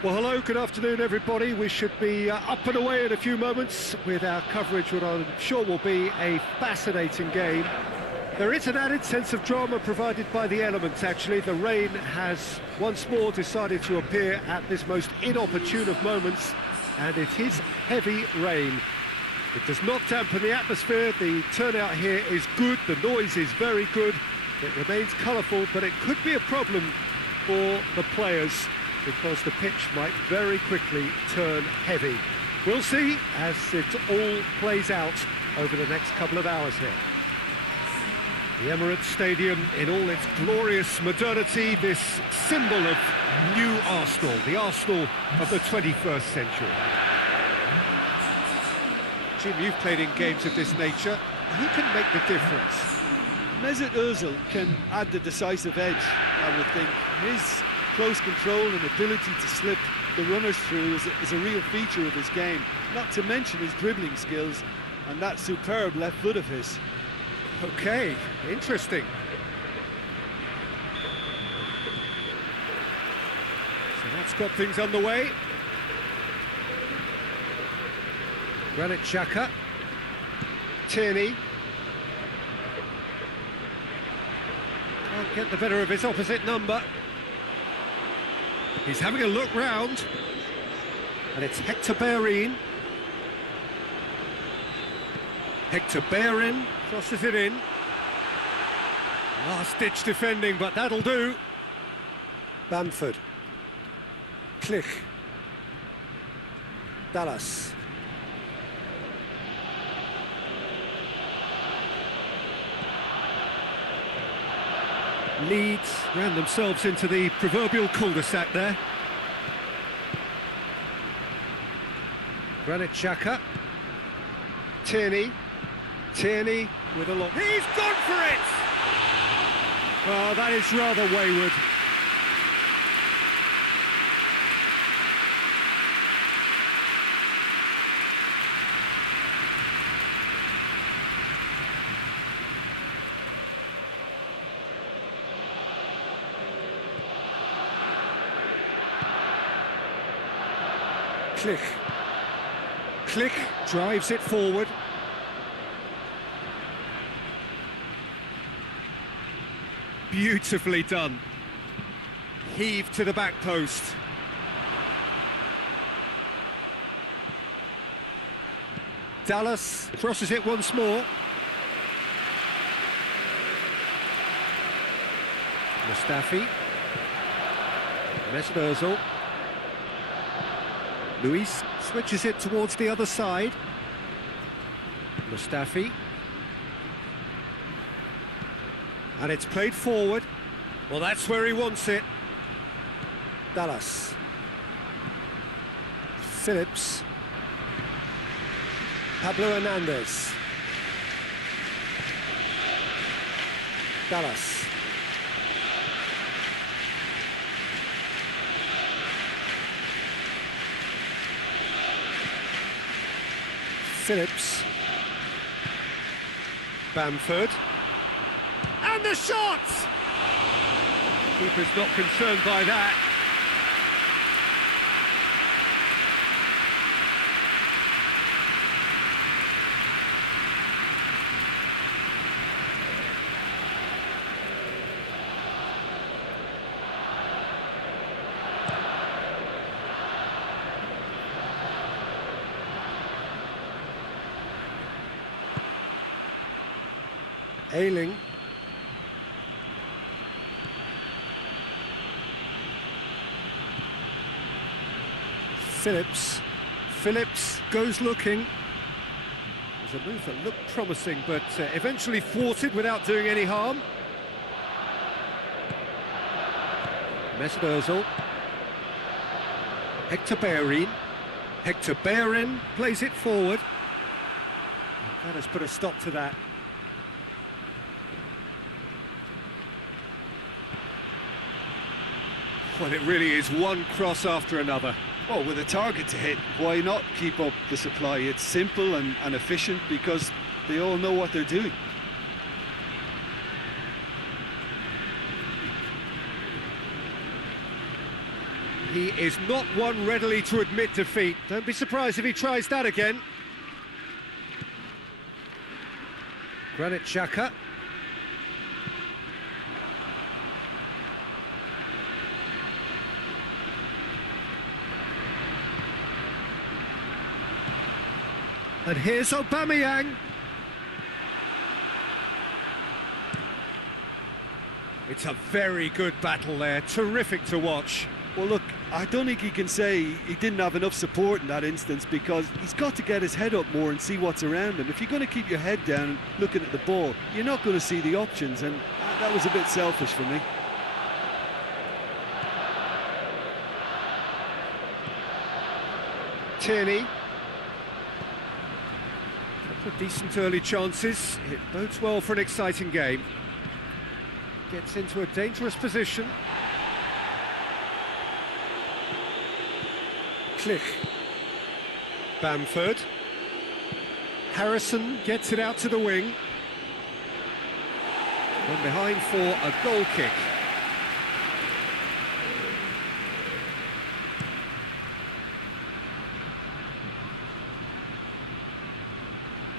Well, hello, good afternoon, everybody. We should be up and away in a few moments with our coverage, what I'm sure will be a fascinating game. There is an added sense of drama provided by the elements, actually. The rain has once more decided to appear at this most inopportune of moments, and it is heavy rain. It does not dampen the atmosphere. The turnout here is good, the noise is very good. It remains colourful, but it could be a problem for the players, because the pitch might very quickly turn heavy. We'll see as it all plays out over the next couple of hours here. The Emirates Stadium in all its glorious modernity, this symbol of new Arsenal, the Arsenal of the 21st century. Jim, you've played in games of this nature. Who can make the difference? Mesut Ozil can add the decisive edge, I would think. His close control and ability to slip the runners through is a real feature of his game, not to mention his dribbling skills and that superb left foot of his. Okay, interesting. So that's got things underway. Granit Xhaka. Tierney. Can't get the better of his opposite number. He's having a look round, and it's Hector Bellerin. Hector Bellerin crosses it in. Last-ditch defending, but that'll do. Bamford. Klich. Dallas. Leeds ran themselves into the proverbial cul-de-sac there. Granit Xhaka. Tierney. Tierney with a lot. He's gone for it! Oh, that is rather wayward. Klich. Klich drives it forward. Beautifully done. Heave to the back post. Dallas crosses it once more. Mustafi. Mesut Ozil. Luis switches it towards the other side. Mustafi. And it's played forward. Well, that's where he wants it. Dallas. Phillips. Pablo Hernandez. Dallas. Phillips. Bamford. And the shot! Keeper's not concerned by that. Ayling. Phillips. Phillips goes looking. There's a move that looked promising, but eventually thwarted without doing any harm. Mesut Ozil. Hector Bellerin. Hector Bellerin plays it forward. That has put a stop to that. Well, it really is one cross after another. Well, with a target to hit, why not keep up the supply? It's simple and efficient because they all know what they're doing. He is not one readily to admit defeat. Don't be surprised if he tries that again. Granit Xhaka. And here's Aubameyang. It's a very good battle there, terrific to watch. Well, look, I don't think he can say he didn't have enough support in that instance, because he's got to get his head up more and see what's around him. If you're going to keep your head down and looking at the ball, you're not going to see the options, and that was a bit selfish for me. Tierney. Couple of decent early chances. It bodes well for an exciting game. Gets into a dangerous position. Klich. Bamford. Harrison gets it out to the wing. From behind for a goal kick.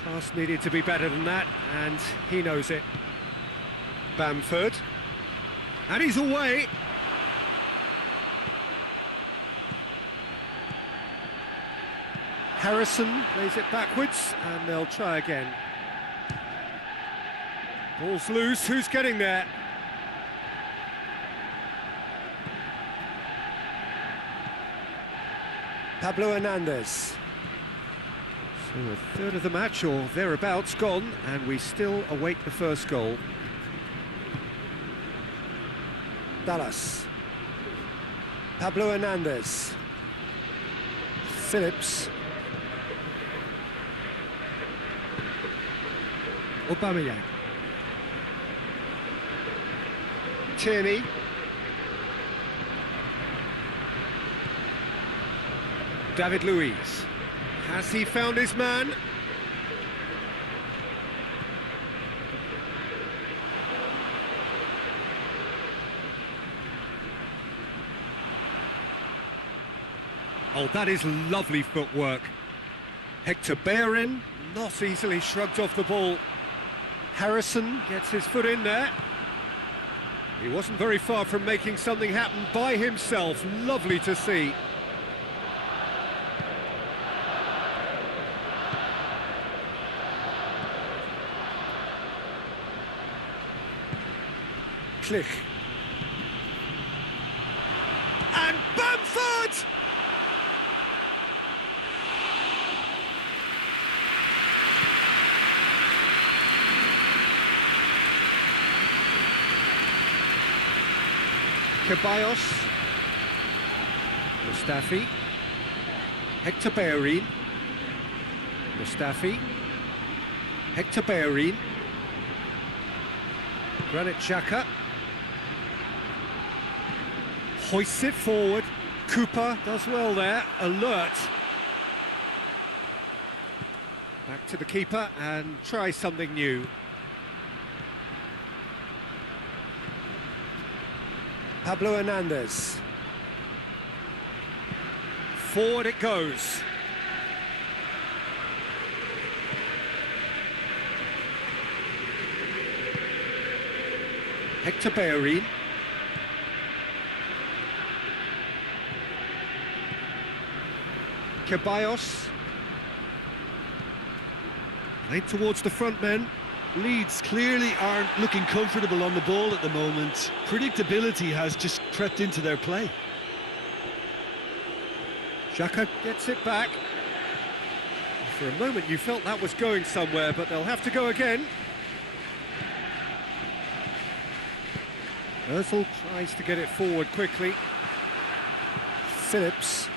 Pass needed to be better than that, and he knows it. Bamford. And he's away. Harrison plays it backwards, and they'll try again. Ball's loose, who's getting there? Pablo Hernandez. So a third of the match, or thereabouts, gone, and we still await the first goal. Dallas. Pablo Hernandez. Phillips. Aubameyang. Tierney. David Luiz. Has he found his man? Oh, that is lovely footwork. Hector Bellerin, not easily shrugged off the ball. Harrison gets his foot in there. He wasn't very far from making something happen by himself. Lovely to see. Klich. And Bamford! Ceballos. Mustafi. Hector Bellerin. Mustafi. Hector Bellerin. Granit Xhaka. Hoists it forward. Cooper does well there. Alert. Back to the keeper and try something new. Pablo Hernandez. Forward it goes. Hector Bellerin. Ceballos. Played towards the front men. Leeds clearly aren't looking comfortable on the ball at the moment. Predictability has just crept into their play. Xhaka gets it back. For a moment you felt that was going somewhere, but they'll have to go again. Ozil tries to get it forward quickly. Phillips.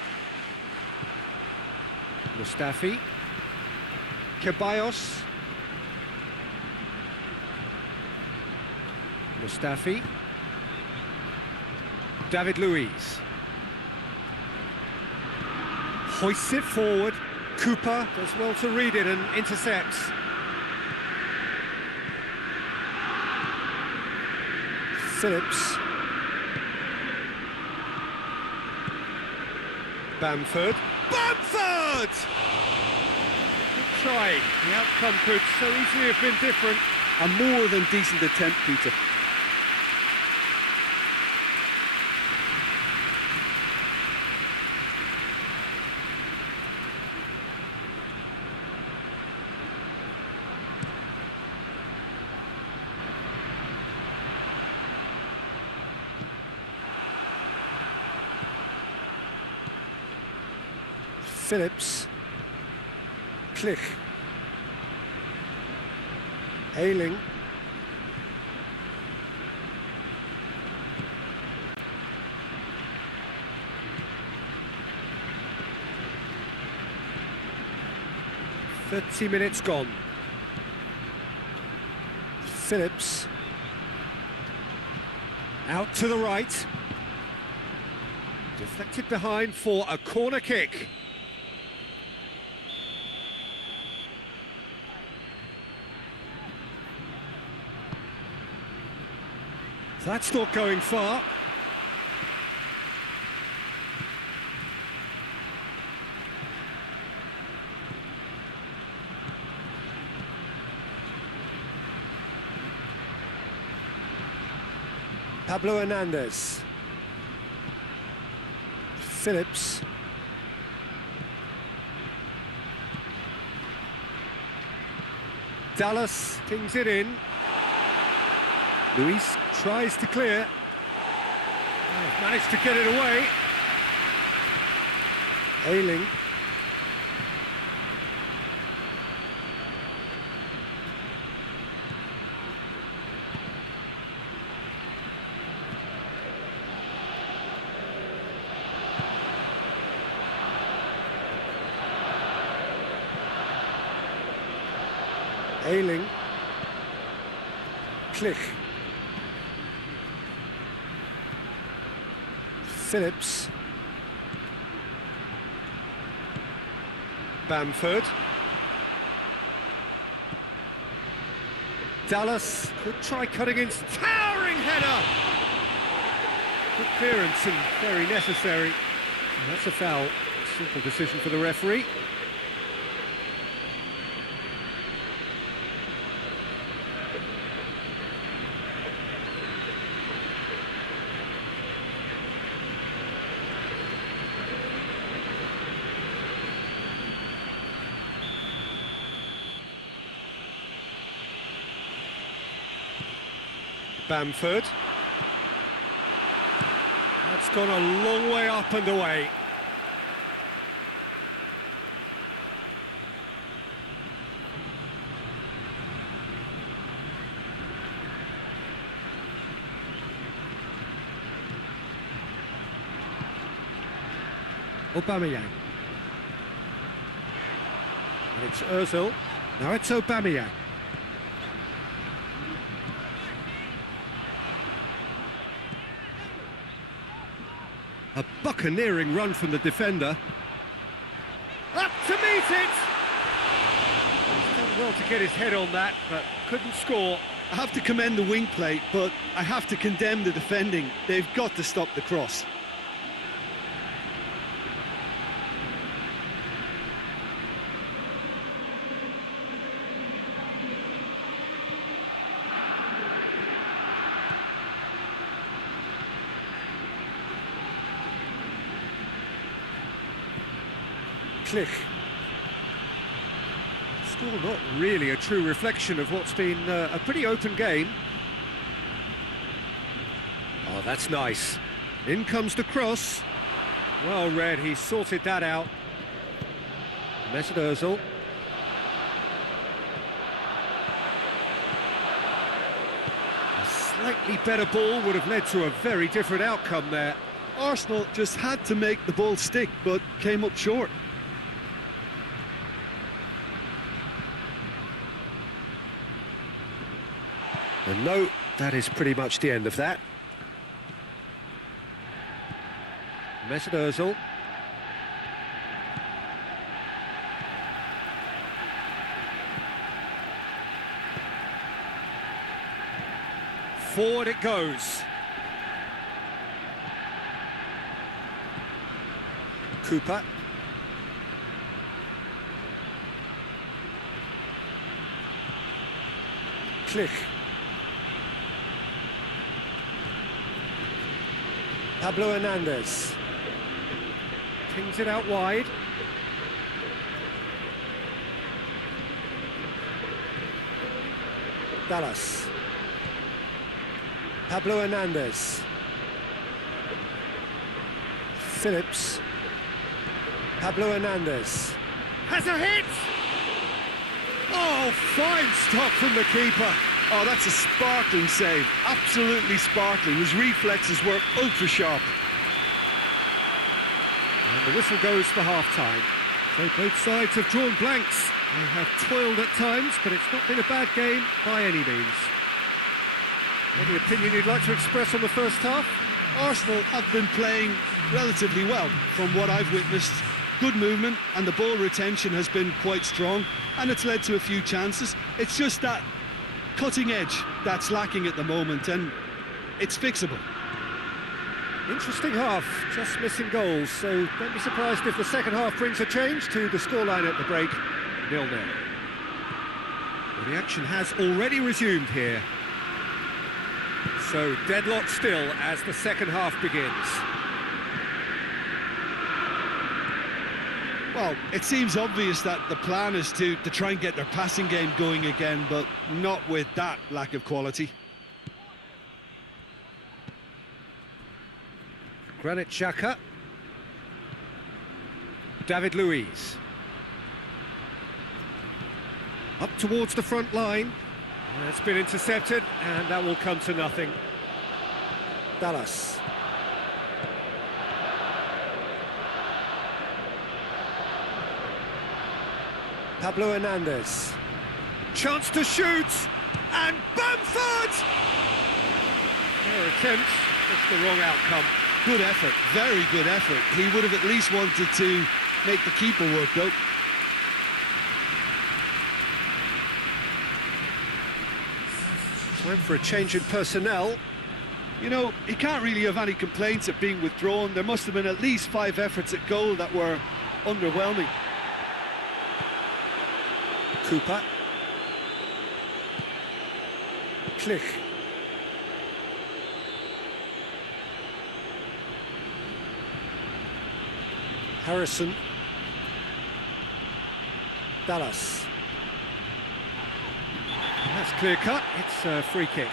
Mustafi. Ceballos. Mustafi. David Luiz. Hoists it forward. Cooper does well to read it and intercepts. Phillips. Bamford. Bamford! Good try. The outcome could so easily have been different. A more than decent attempt, Peter. Phillips. Klich. Ayling. "30 minutes gone." Phillips. Out to the right. Deflected behind for a corner kick. That's not going far. Pablo Hernandez. Phillips. Dallas pings it in. Luis tries to clear. Oh, managed to get it away. Ayling. Ayling. Klich. Phillips. Bamford. Dallas could try cutting in. Towering header! Good clearance and very necessary. And that's a foul. Simple decision for the referee. Bamford. That's gone a long way up and away. Aubameyang. And it's Ozil. Now it's Aubameyang. A buccaneering run from the defender. Up to meet it! He's done well to get his head on that, but couldn't score. I have to commend the wing play, but I have to condemn the defending. They've got to stop the cross. Klich. Score not really a true reflection of what's been a pretty open game. Oh, that's nice. In comes the cross. Well read, he sorted that out. Mesut Ozil. A slightly better ball would have led to a very different outcome there. Arsenal just had to make the ball stick, but came up short. And no, that is pretty much the end of that. Mesut Ozil. Forward it goes. Cooper. Klich. Pablo Hernandez. Pings it out wide. Dallas. Pablo Hernandez. Phillips. Pablo Hernandez. Has a hit! Oh, fine stop from the keeper. Oh, that's a sparkling save. Absolutely sparkling. His reflexes were ultra sharp. And the whistle goes for half-time. So both sides have drawn blanks. They have toiled at times, but it's not been a bad game by any means. Any opinion you'd like to express on the first half? Arsenal have been playing relatively well from what I've witnessed. Good movement and the ball retention has been quite strong, and it's led to a few chances. It's just that cutting edge that's lacking at the moment, and it's fixable. Interesting half, just missing goals, so don't be surprised if the second half brings a change to the scoreline at the break, 0-0. Well, the action has already resumed here. So deadlock still as the second half begins. Well, it seems obvious that the plan is to try and get their passing game going again, but not with that lack of quality. Granit Xhaka. David Luiz. Up towards the front line. It's been intercepted, and that will come to nothing. Dallas. Pablo Hernandez. Chance to shoot, and Bamford! Their attempt, just the wrong outcome. Good effort, very good effort. He would have at least wanted to make the keeper work, though. Time for a change in personnel. You know, he can't really have any complaints at being withdrawn. There must have been at least 5 efforts at goal that were underwhelming. Cooper. Klich. Harrison. Dallas. And that's clear cut, it's a free kick.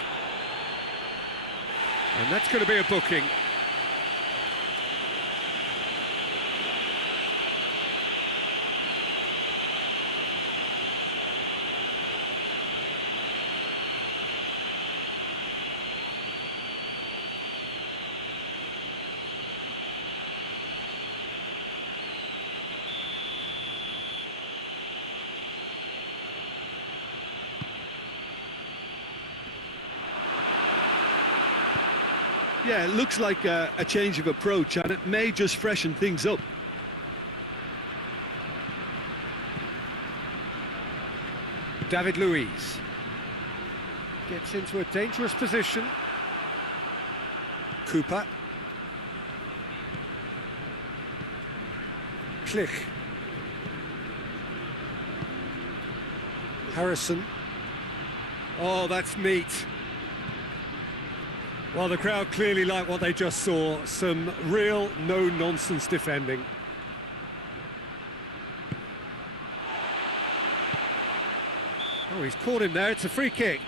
And that's going to be a booking. Yeah, it looks like a change of approach, and it may just freshen things up. David Luiz gets into a dangerous position. Cooper. Klich. Harrison. Oh, that's neat. Well, the crowd clearly like what they just saw. Some real no-nonsense defending. Oh, he's caught him there. It's a free kick.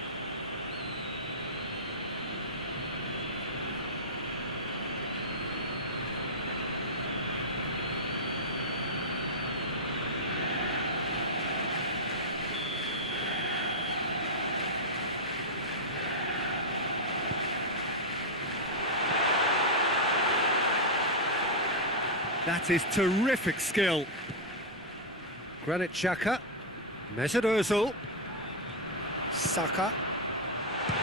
That is terrific skill. Granit Xhaka. Mesut Ozil. Saka.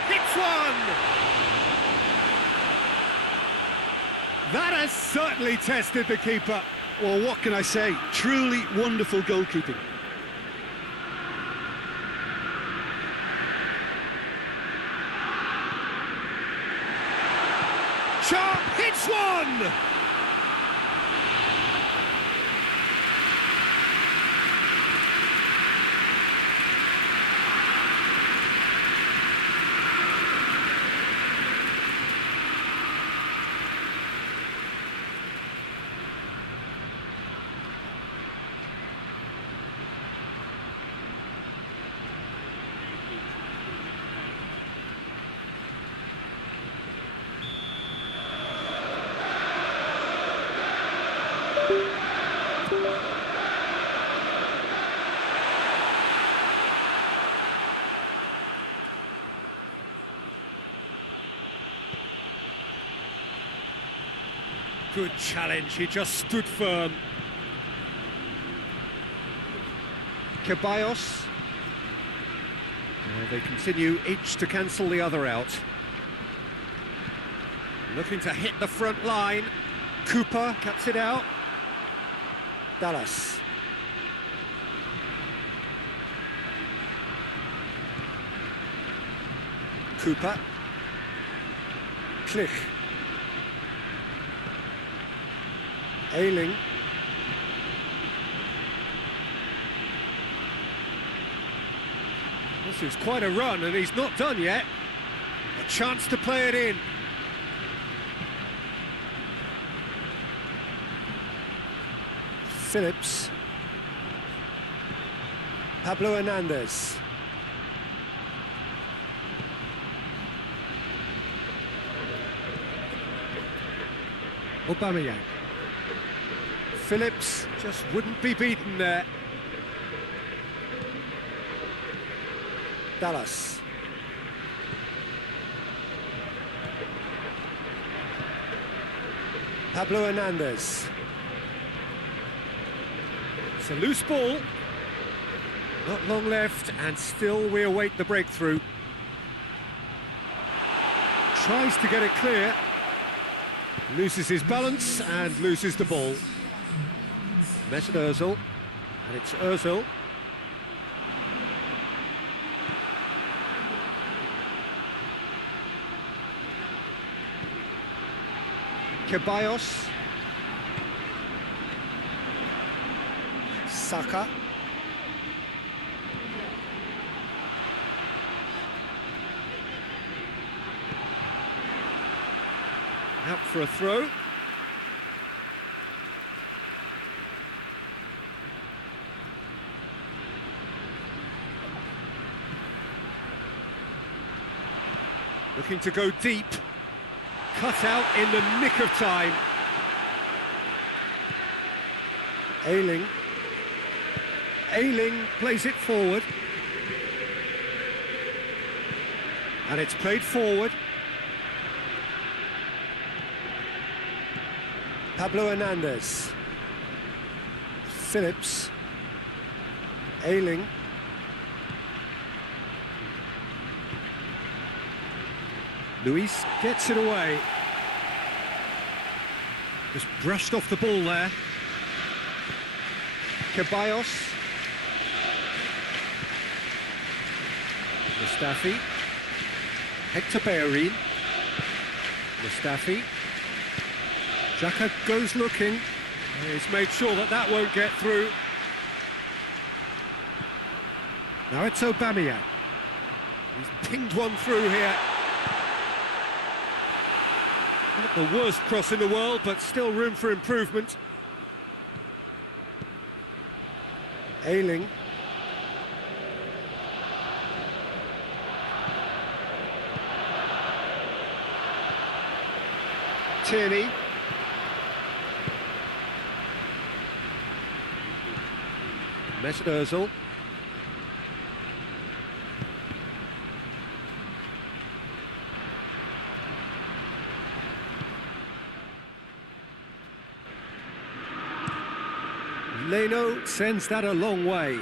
Hits one! That has certainly tested the keeper. Well, what can I say? Truly wonderful goalkeeping. Shaw hits one! Good challenge, he just stood firm. Ceballos. They continue each to cancel the other out. Looking to hit the front line. Cooper cuts it out. Dallas. Cooper. Klich. Ayling. This is quite a run, and he's not done yet. A chance to play it in. Phillips. Pablo Hernandez. Aubameyang. Phillips just wouldn't be beaten there. Dallas. Pablo Hernandez. It's a loose ball. Not long left, and still we await the breakthrough. Tries to get it clear. Loses his balance and loses the ball. Mesut Ozil, and it's Ozil. Ceballos. Saka. Out for a throw. Looking to go deep. Cut out in the nick of time. Ayling. Ayling plays it forward. And it's played forward. Pablo Hernandez. Phillips. Ayling. Luis gets it away. Just brushed off the ball there. Ceballos. Mustafi. Hector Bellerin. Mustafi. Xhaka goes looking. He's made sure that that won't get through. Now it's Aubameyang. He's pinged one through here. Not the worst cross in the world, but still room for improvement. Ayling. Tierney. Mesut Ozil. Leno sends that a long way.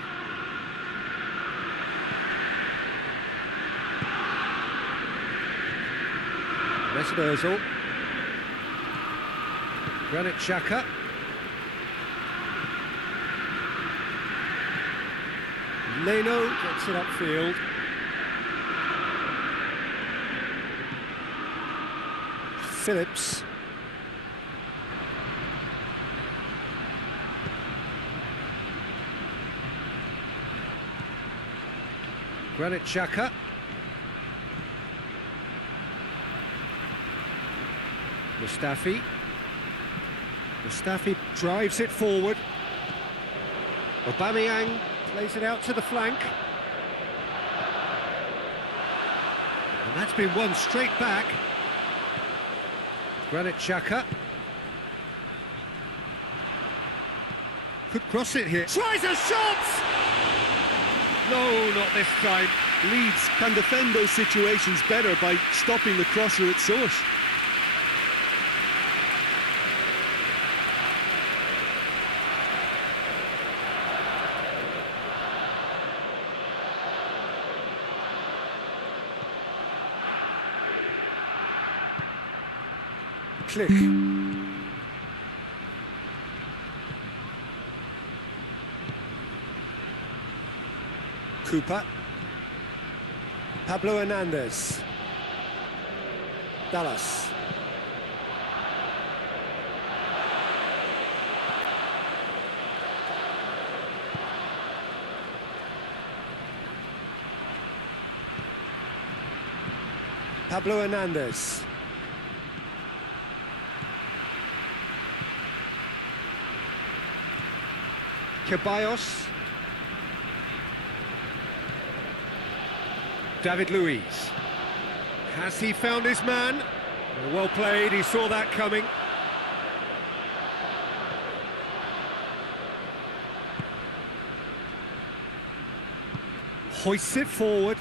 Mesut Ozil. Granit Xhaka. Leno gets it upfield. Phillips. Granit Xhaka. Mustafi. Mustafi drives it forward. Aubameyang plays it out to the flank. And that's been won straight back. Granit Xhaka. Could cross it here. Tries a shot! No, not this time. Leeds can defend those situations better by stopping the crosser at source. Click. Cooper. Pablo Hernandez. Dallas. Pablo Hernandez. Ceballos. David Luiz. Has he found his man? Well played, he saw that coming. Hoists it forward.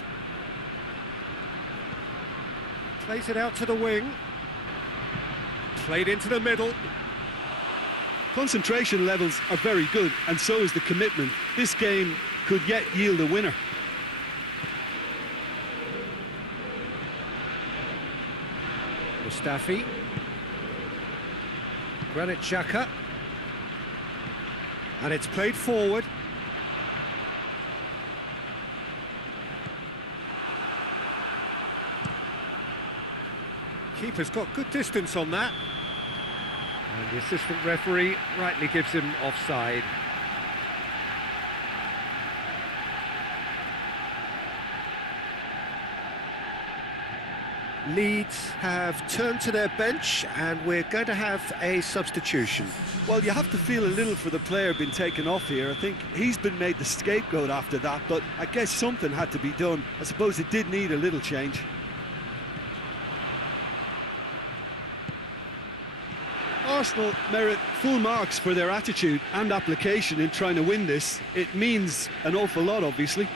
Plays it out to the wing. Played into the middle. Concentration levels are very good, and so is the commitment. This game could yet yield a winner. Mustafi. Granit Xhaka. And it's played forward. Keeper's got good distance on that. And the assistant referee rightly gives him offside. Leeds have turned to their bench and we're going to have a substitution. Well, you have to feel a little for the player being taken off here. I think he's been made the scapegoat after that, but I guess something had to be done. I suppose it did need a little change. Arsenal merit full marks for their attitude and application in trying to win this. It means an awful lot, obviously.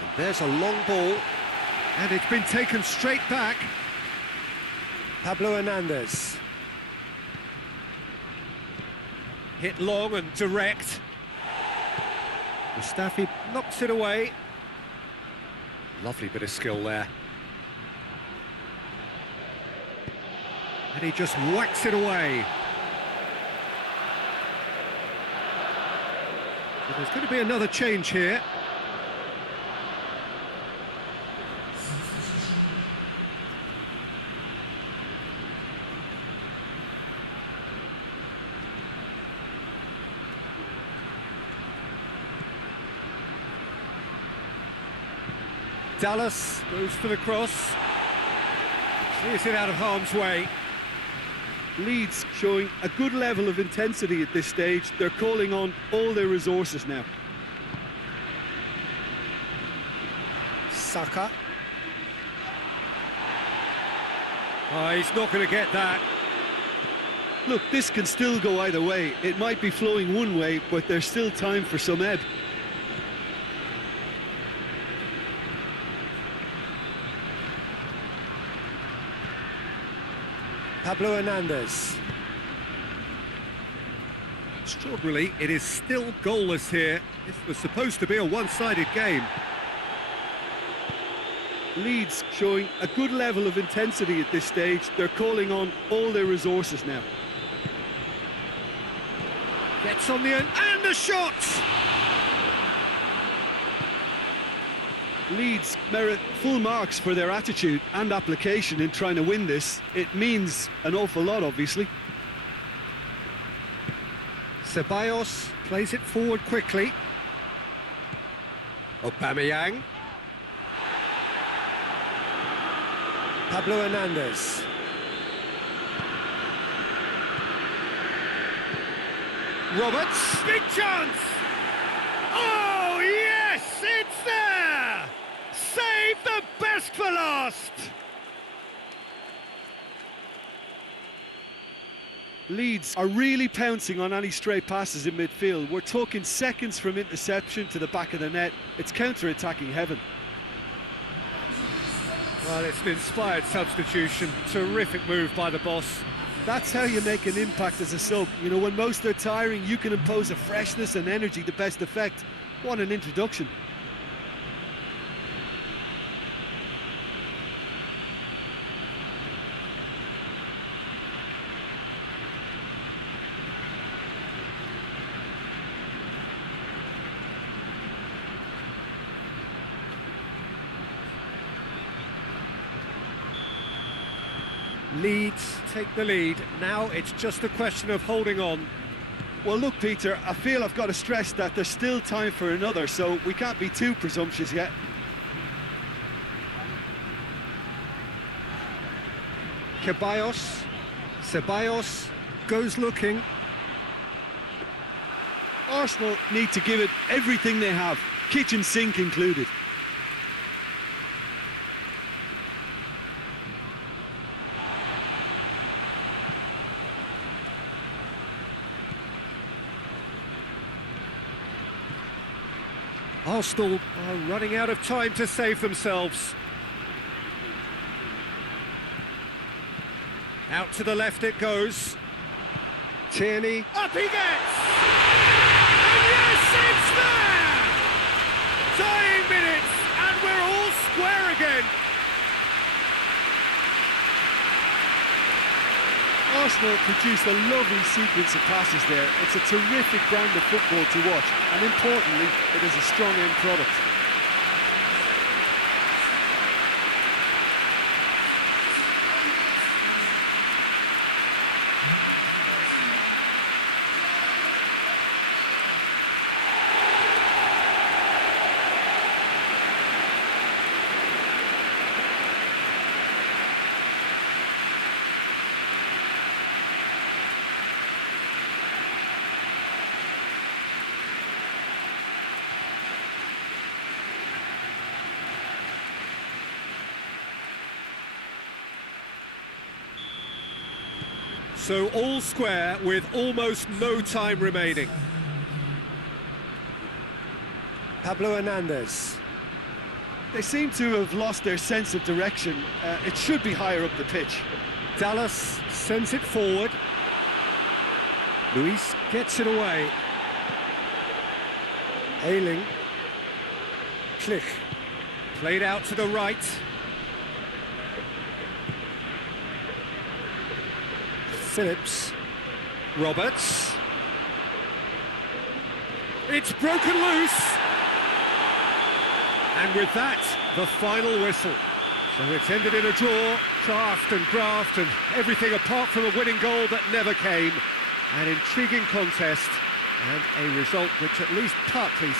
And there's a long ball, and it's been taken straight back. Pablo Hernandez. Hit long and direct. Mustafi knocks it away. Lovely bit of skill there. And he just whacks it away. So there's going to be another change here. Dallas goes for the cross. Clears it out of harm's way. Leeds showing a good level of intensity at this stage. They're calling on all their resources now. Saka. Oh, he's not going to get that. Look, this can still go either way. It might be flowing one way, but there's still time for some ebb. Pablo Hernandez. Extraordinarily, it is still goalless here. This was supposed to be a one-sided game. Leeds showing a good level of intensity at this stage. They're calling on all their resources now. Gets on the end, and a shot! Leeds merit full marks for their attitude and application in trying to win this. It means an awful lot, obviously. Ceballos plays it forward quickly. Aubameyang. Pablo Hernandez. Roberts. Big chance! Oh, yes! It's there! Save the best for last! Leeds are really pouncing on any stray passes in midfield. We're talking seconds from interception to the back of the net. It's counter-attacking heaven. Well, it's an inspired substitution. Terrific move by the boss. That's how you make an impact as a sub. You know, when most are tiring, you can impose a freshness and energy to best effect. What an introduction. Leeds take the lead. Now it's just a question of holding on. Well, look, Peter, I feel I've got to stress that there's still time for another, so we can't be too presumptuous yet. Ceballos goes looking. Arsenal need to give it everything they have, kitchen sink included. Arsenal are running out of time to save themselves. Out to the left it goes. Tierney. Up he gets! And yes, it's there! Dying minutes, and we're all square again. Arsenal produced a lovely sequence of passes there. It's a terrific brand of football to watch, and importantly, it is a strong end product. So all square with almost no time remaining. Pablo Hernandez. They seem to have lost their sense of direction. It should be higher up the pitch. Dallas sends it forward. Luis gets it away. Ayling. Klich. Played out to the right. Phillips. Roberts. It's broken loose. And with that, the final whistle. So it's ended in a draw, craft and graft and everything apart from a winning goal that never came. An intriguing contest and a result which at least partly